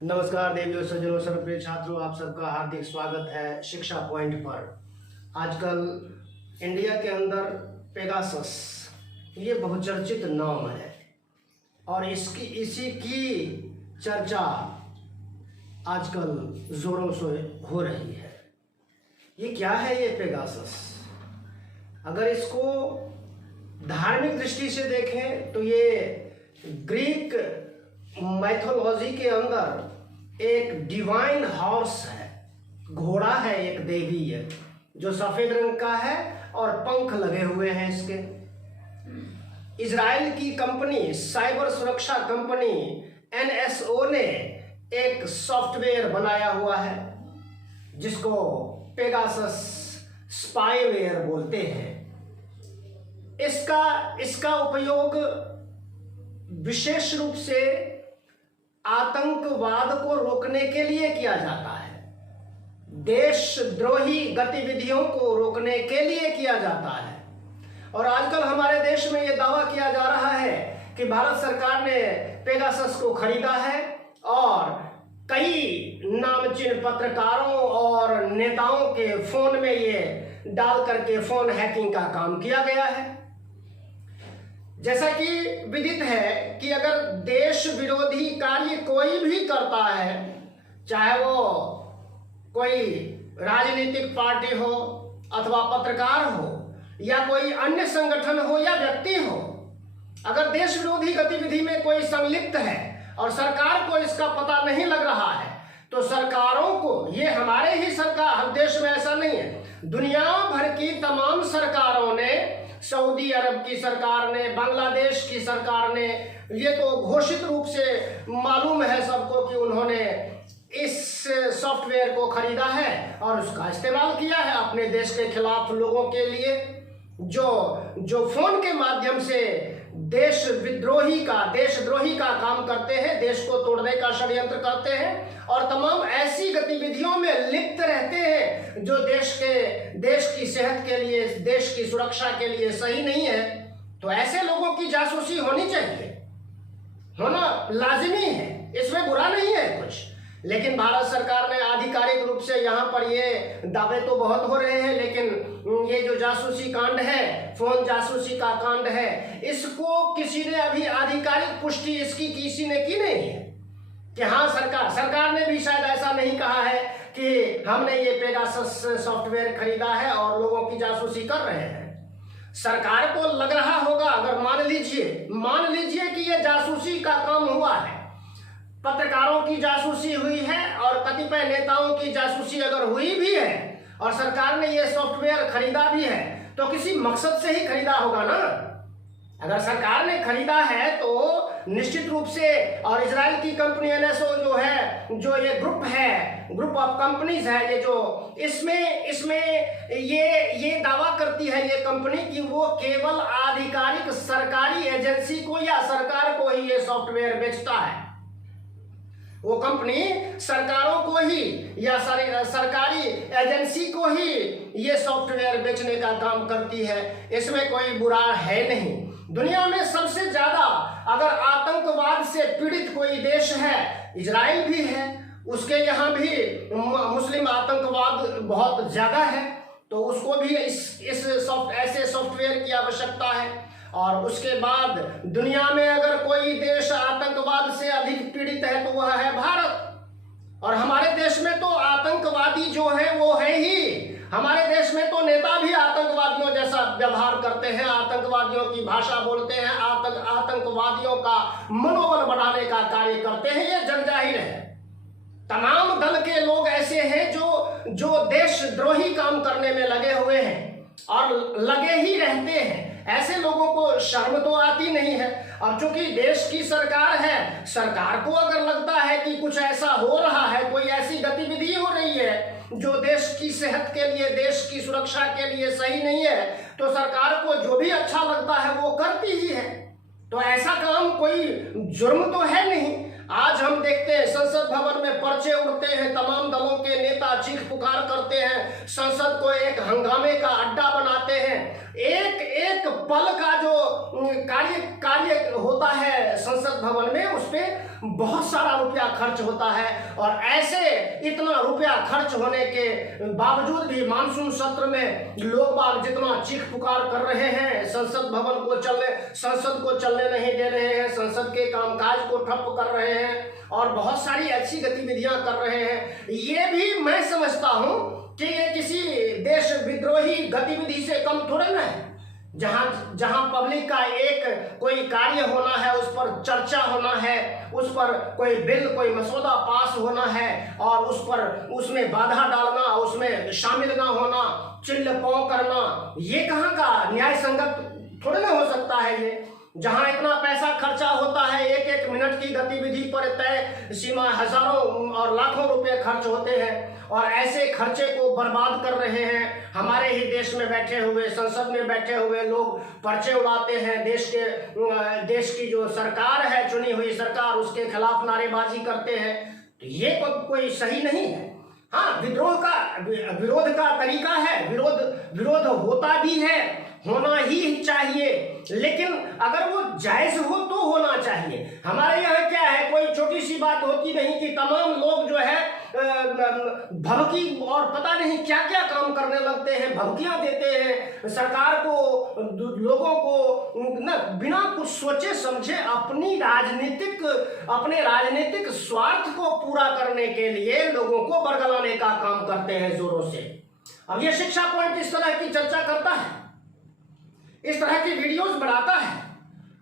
नमस्कार देवियों सज्जनों सर्वप्रिय छात्रों, आप सबका हार्दिक स्वागत है शिक्षा पॉइंट पर। आजकल इंडिया के अंदर पेगासस ये बहुचर्चित नाम है और इसी की चर्चा आजकल जोरों से हो रही है। ये क्या है ये पेगासस? अगर इसको धार्मिक दृष्टि से देखें तो ये ग्रीक मैथोलॉजी के अंदर एक डिवाइन हॉर्स है, घोड़ा है, एक देवी है जो सफेद रंग का है और पंख लगे हुए हैं इसके। इजराइल की कंपनी साइबर सुरक्षा कंपनी NSO ने एक सॉफ्टवेयर बनाया हुआ है जिसको पेगासस स्पाईवेयर बोलते हैं। इसका उपयोग विशेष रूप से आतंकवाद को रोकने के लिए किया जाता है, देशद्रोही गतिविधियों को रोकने के लिए किया जाता है। और आजकल हमारे देश में यह दावा किया जा रहा है कि भारत सरकार ने पेगासस को खरीदा है और कई नामचीन पत्रकारों और नेताओं के फोन में ये डाल करके फोन हैकिंग का काम किया गया है। जैसा कि विदित है कि अगर देश विरोधी कार्य कोई भी करता है, चाहे वो कोई राजनीतिक पार्टी हो अथवा पत्रकार हो या कोई अन्य संगठन हो या व्यक्ति हो, अगर देश विरोधी गतिविधि में कोई संलिप्त है और सरकार को इसका पता नहीं लग रहा है तो सरकारों को, ये हमारे ही सरकार, देश में ऐसा नहीं है, दुनिया भर की तमाम सरकारों ने, सऊदी अरब की सरकार ने, बांग्लादेश की सरकार ने, ये तो घोषित रूप से मालूम है सबको कि उन्होंने इस सॉफ्टवेयर को खरीदा है और उसका इस्तेमाल किया है अपने देश के खिलाफ लोगों के लिए जो फोन के माध्यम से देशद्रोही का काम करते हैं, देश को तोड़ने का षड्यंत्र करते हैं और तमाम ऐसी गतिविधियों में लिप्त रहते हैं जो देश की सेहत के लिए, देश की सुरक्षा के लिए सही नहीं है। तो ऐसे लोगों की जासूसी होनी चाहिए, होना लाजिमी है, इसमें बुरा नहीं है कुछ। लेकिन भारत सरकार ने आधिकारिक रूप से यहाँ पर ये दावे तो बहुत हो रहे हैं, लेकिन ये जो जासूसी कांड है, फोन जासूसी का कांड है, इसको किसी ने अभी आधिकारिक पुष्टि इसकी किसी ने की नहीं है कि हाँ सरकार ने भी शायद ऐसा नहीं कहा है कि हमने ये पेगासस सॉफ्टवेयर खरीदा है और लोगों की जासूसी कर रहे हैं। सरकार को लग रहा होगा, अगर मान लीजिए कि ये जासूसी का काम हुआ है, पत्रकारों की जासूसी हुई है और कतिपय नेताओं की जासूसी अगर हुई भी है और सरकार ने ये सॉफ्टवेयर खरीदा भी है तो किसी मकसद से ही खरीदा होगा ना। अगर सरकार ने खरीदा है तो निश्चित रूप से, और इजराइल की कंपनी NSO जो है, जो ये ग्रुप ऑफ कंपनीज है, ये जो इसमें ये दावा करती है ये कंपनी कि वो केवल आधिकारिक सरकारी एजेंसी को या सरकार को ही ये सॉफ्टवेयर बेचता है। वो कंपनी सरकारों को ही या सरकारी एजेंसी को ही ये सॉफ्टवेयर बेचने का काम करती है, इसमें कोई बुरा है नहीं। दुनिया में सबसे ज्यादा अगर आतंकवाद से पीड़ित कोई देश है, इजराइल भी है, उसके यहाँ भी मुस्लिम आतंकवाद बहुत ज्यादा है, तो उसको भी ऐसे सॉफ्टवेयर की आवश्यकता है। और उसके बाद दुनिया में अगर कोई देश आतंकवाद से अधिक पीड़ित है तो वह है भारत। और हमारे देश में तो आतंकवादी जो है वो है ही, हमारे देश में तो नेता भी आतंकवादियों जैसा व्यवहार करते हैं, आतंकवादियों की भाषा बोलते हैं, आतंकवादियों का मनोबल बढ़ाने का कार्य करते हैं, ये जग जाहिर है। तमाम दल के लोग ऐसे हैं जो देशद्रोही काम करने में लगे हुए हैं और लगे ही रहते हैं। ऐसे लोगों को शर्म तो आती नहीं है। और चूंकि देश की सरकार है, सरकार को अगर लगता है कि कुछ ऐसा हो रहा है, कोई ऐसी गतिविधि हो रही है जो देश की सेहत के लिए, देश की सुरक्षा के लिए सही नहीं है, तो सरकार को जो भी अच्छा लगता है वो करती ही है। तो ऐसा काम कोई जुर्म तो है नहीं। आज हम देखते हैं संसद भवन में पर्चे उड़ते हैं, तमाम दलों के नेता चीख पुकार करते हैं, संसद को एक हंगामे का अड्डा बनाते हैं। एक एक पल का जो कार्य होता है संसद भवन में, उस पर बहुत सारा रुपया खर्च होता है। और ऐसे इतना रुपया खर्च होने के बावजूद भी मानसून सत्र में लोग बाग जितना चीख पुकार कर रहे हैं, संसद को चलने नहीं दे रहे हैं, संसद के कामकाज को ठप कर रहे हैं और बहुत सारी अच्छी गतिविधियां कर रहे हैं। ये भी मैं समझता हूं कि ये किसी देश विद्रोही गतिविधि से कम थोड़े ना है। जहां पब्लिक का एक कोई कार्य होना है, उस पर चर्चा होना है, उस पर कोई बिल कोई मसौदा पास होना है और उसमें बाधा डालना, उसमें शामिल ना होना, चिल्ल पौ करना, ये कहाँ का न्याय संगत थोड़े ना हो सकता है। ये जहां इतना पैसा खर्चा होता है, एक एक मिनट की गतिविधि पर तय सीमा हजारों और लाखों रुपए खर्च होते हैं और ऐसे खर्चे को बर्बाद कर रहे हैं। हमारे ही देश में बैठे हुए, संसद में बैठे हुए लोग पर्चे उड़ाते हैं, देश की जो सरकार है, चुनी हुई सरकार, उसके खिलाफ नारेबाजी करते हैं। तो ये कोई सही नहीं है। हाँ, विरोध का तरीका है, विरोध होता भी है, होना ही चाहिए, लेकिन अगर वो जायज हो तो होना चाहिए। हमारे यहाँ क्या है, कोई छोटी सी बात होती नहीं कि तमाम लोग जो है भभकी और पता नहीं क्या क्या काम करने लगते हैं, भभकियां देते हैं सरकार को, लोगों को न बिना कुछ सोचे समझे अपने राजनीतिक स्वार्थ को पूरा करने के लिए लोगों को बरगलाने का काम करते हैं जोरों से। अब ये शिक्षा पॉइंट इस तरह की चर्चा करता है, इस तरह की वीडियोस बनाता है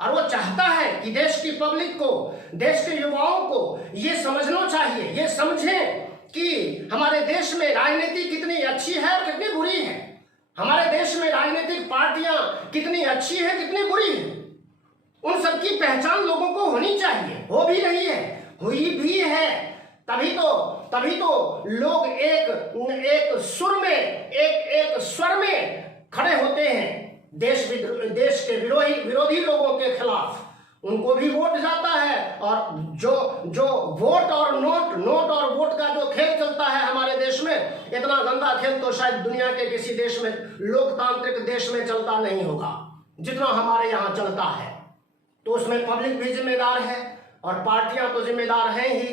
और वो चाहता है कि देश की पब्लिक को, देश के युवाओं को ये समझना चाहिए, ये समझें कि हमारे देश में राजनीति कितनी अच्छी है और कितनी बुरी है, हमारे देश में राजनीतिक पार्टियां कितनी अच्छी है, कितनी बुरी है। उन सबकी पहचान लोगों को होनी चाहिए, हो भी रही है, हुई भी है। तभी तो लोग एक स्वर में खड़े होते हैं देश के विरोधी लोगों के खिलाफ। उनको भी वोट जाता है और जो वोट और नोट और वोट का जो खेल चलता है हमारे देश में, इतना गंदा खेल तो शायद दुनिया के किसी देश में, लोकतांत्रिक देश में चलता नहीं होगा जितना हमारे यहाँ चलता है। तो उसमें पब्लिक भी जिम्मेदार है और पार्टियां तो जिम्मेदार हैं ही।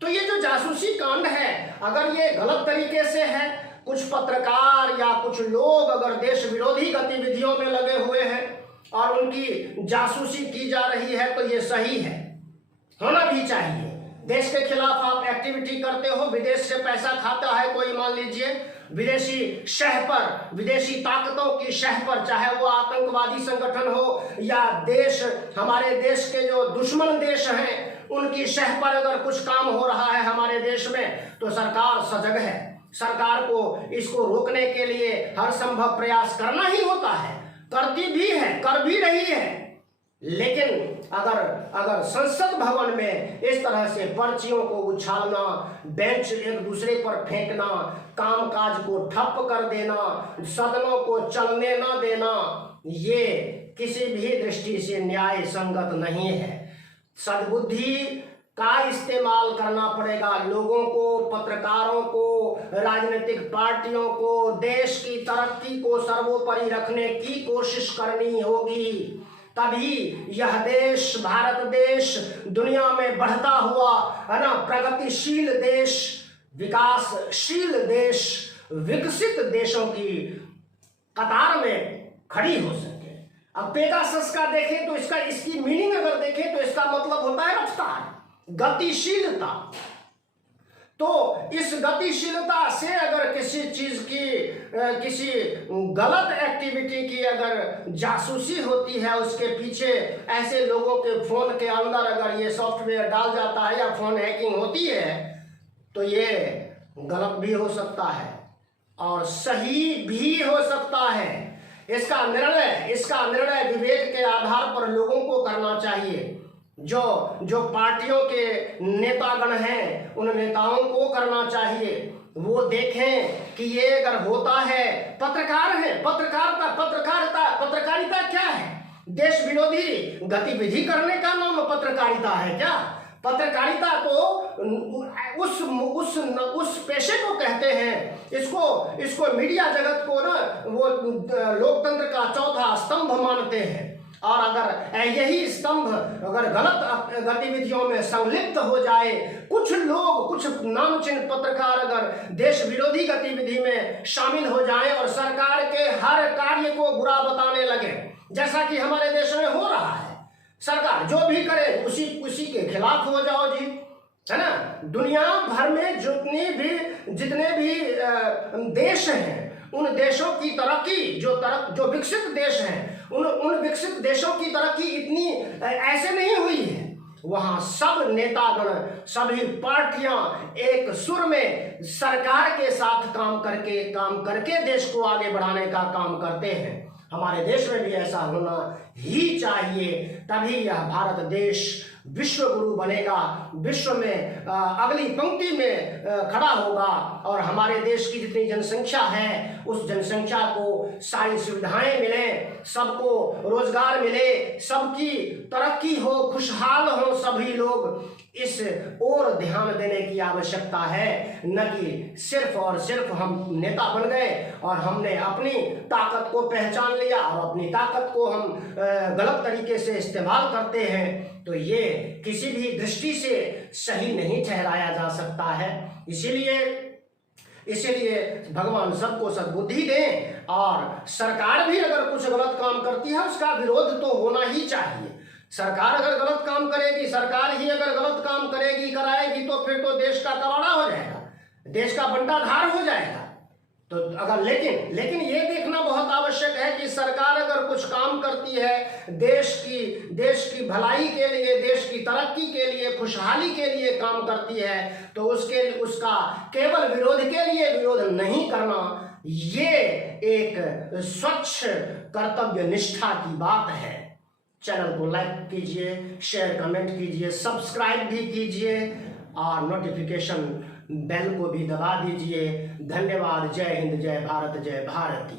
तो ये जो जासूसी कांड है, अगर ये गलत तरीके से है, कुछ पत्रकार या कुछ लोग अगर देश विरोधी गतिविधियों में लगे हुए हैं और उनकी जासूसी की जा रही है, तो ये सही है, होना भी चाहिए। देश के खिलाफ आप एक्टिविटी करते हो, विदेश से पैसा खाता है कोई, मान लीजिए विदेशी ताकतों की शह पर, चाहे वो आतंकवादी संगठन हो या हमारे देश के जो दुश्मन देश हैं उनकी शह पर अगर कुछ काम हो रहा है हमारे देश में, तो सरकार सजग है। सरकार को इसको रोकने के लिए हर संभव प्रयास करना ही होता है, करती भी है, कर भी रही है। लेकिन अगर संसद भवन में इस तरह से पर्चियों को उछालना, बेंच एक दूसरे पर फेंकना, कामकाज को ठप कर देना, सदनों को चलने न देना, ये किसी भी दृष्टि से न्याय संगत नहीं है। सद्बुद्धि का इस्तेमाल करना पड़ेगा लोगों को, पत्रकारों को, राजनीतिक पार्टियों को, देश की तरक्की को सर्वोपरि रखने की कोशिश करनी होगी। तभी यह देश, भारत देश, दुनिया में बढ़ता हुआ है ना, प्रगतिशील देश, विकासशील देश, विकसित देशों की कतार में खड़ी हो सके। अब पेगासस का देखें तो इसकी मीनिंग अगर देखें तो इसका मतलब होता है रफ्तार, गतिशीलता। तो इस गतिशीलता से अगर किसी चीज की, किसी गलत एक्टिविटी की अगर जासूसी होती है, उसके पीछे ऐसे लोगों के फोन के अंदर अगर ये सॉफ्टवेयर डाल जाता है या फोन हैकिंग होती है, तो ये गलत भी हो सकता है और सही भी हो सकता है। इसका निर्णय विवेक के आधार पर लोगों को करना चाहिए। जो पार्टियों के नेतागण हैं, उन नेताओं को करना चाहिए। वो देखें कि ये अगर होता है, पत्रकार है, पत्रकारिता क्या है? देश विरोधी गतिविधि करने का नाम पत्रकारिता है क्या? पत्रकारिता तो उस पेशे को कहते हैं, इसको मीडिया जगत को ना वो लोकतंत्र का चौथा स्तंभ मानते हैं। और अगर यही स्तंभ अगर गलत गतिविधियों में संलिप्त हो जाए, कुछ लोग, कुछ नामचीन पत्रकार अगर देश विरोधी गतिविधि में शामिल हो जाएं और सरकार के हर कार्य को बुरा बताने लगे, जैसा कि हमारे देश में हो रहा है, सरकार जो भी करे उसी के खिलाफ हो जाओ जी, है ना। दुनिया भर में जितने भी देश हैं, उन देशों की तरक्की जो विकसित देश हैं, उन विकसित देशों की तरक्की इतनी ऐसे नहीं हुई है। वहां सब नेतागण, सभी पार्टियां एक सुर में सरकार के साथ काम करके देश को आगे बढ़ाने का काम करते हैं। हमारे देश में भी ऐसा होना ही चाहिए, तभी यह भारत देश विश्व गुरु बनेगा, विश्व में अगली पंक्ति में खड़ा होगा। और हमारे देश की जितनी जनसंख्या है, उस जनसंख्या को सारी सुविधाएं मिले, सबको रोजगार मिले, सबकी तरक्की हो, खुशहाल हो सभी लोग, इस ओर ध्यान देने की आवश्यकता है। न कि सिर्फ और सिर्फ हम नेता बन गए और हमने अपनी ताकत को पहचान लिया और अपनी ताकत को हम गलत तरीके से इस्तेमाल करते हैं, तो ये किसी भी दृष्टि से सही नहीं ठहराया जा सकता है। इसीलिए भगवान सबको सद्बुद्धि दें, और सरकार भी अगर कुछ गलत काम करती है उसका विरोध तो होना ही चाहिए। सरकार अगर गलत काम करेगी, सरकार ही अगर गलत काम कराएगी तो फिर तो देश का कबाड़ा हो जाएगा, देश का बंटाधार हो जाएगा। तो अगर लेकिन ये देखना बहुत आवश्यक है कि सरकार अगर कुछ काम करती है देश की भलाई के लिए, देश की तरक्की के लिए, खुशहाली के लिए काम करती है, तो उसका केवल विरोध के लिए विरोध नहीं करना, ये एक स्वच्छ कर्तव्य निष्ठा की बात है। चैनल को लाइक कीजिए, शेयर कमेंट कीजिए, सब्सक्राइब भी कीजिए और नोटिफिकेशन बेल को भी दबा दीजिए। धन्यवाद। जय हिंद, जय भारत, जय भारती।